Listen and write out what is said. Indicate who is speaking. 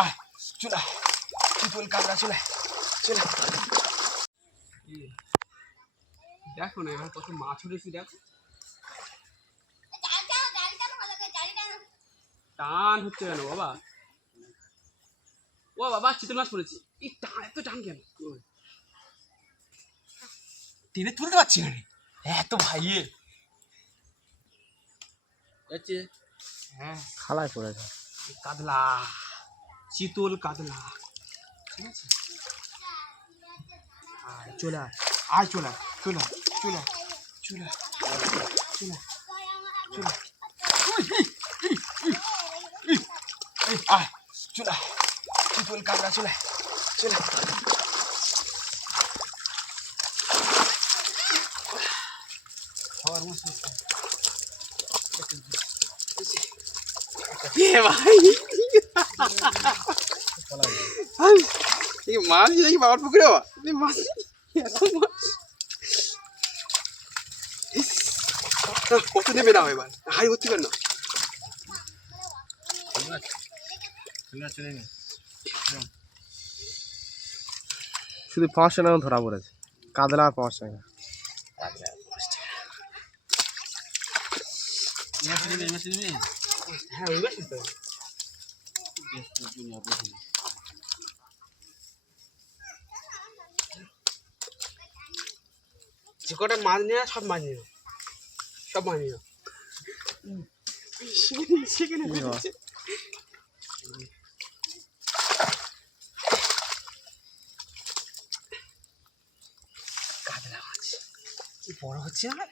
Speaker 1: আয় চলে চিতল কাঁকড়া চলে চলে।
Speaker 2: দেখো না এবার কত মাছ উঠেছি দেখো। টান হচ্ছে কেন বাবা? ও বাবা চিতল মাছ পড়েছি। এই টান এত টান কেন?
Speaker 1: টেনে তুলতে পারছি না এত ভাইয়ে
Speaker 2: হ্যাঁ
Speaker 3: খালায় পড়েছে।
Speaker 2: কাতলা। চিতল কাতলা। ঠিক আছে?
Speaker 1: আয় চলে আয়। আয় চলে আয় চলে চলে চলে চলে চলে আয়। চলে চিতল কাঁকড়া চলে আয়, চলে
Speaker 2: এই মাছ দেখি বাবার পুকুরে বাবা। মাছ কত নেবে না এবার? হাই ভর্তি কর না।
Speaker 3: শুধু পাঁচশো টাকা ধরা পড়েছে। কাদলা আর পাঁচশো টাকা।
Speaker 2: হ্যাঁ ওই মাছ তো। যে কটা মাছ নিয়ে সব মাছ নিয়ে। সব মাছ নিয়ে। সেখানে- বড় হচ্ছে না হ্যাঁ?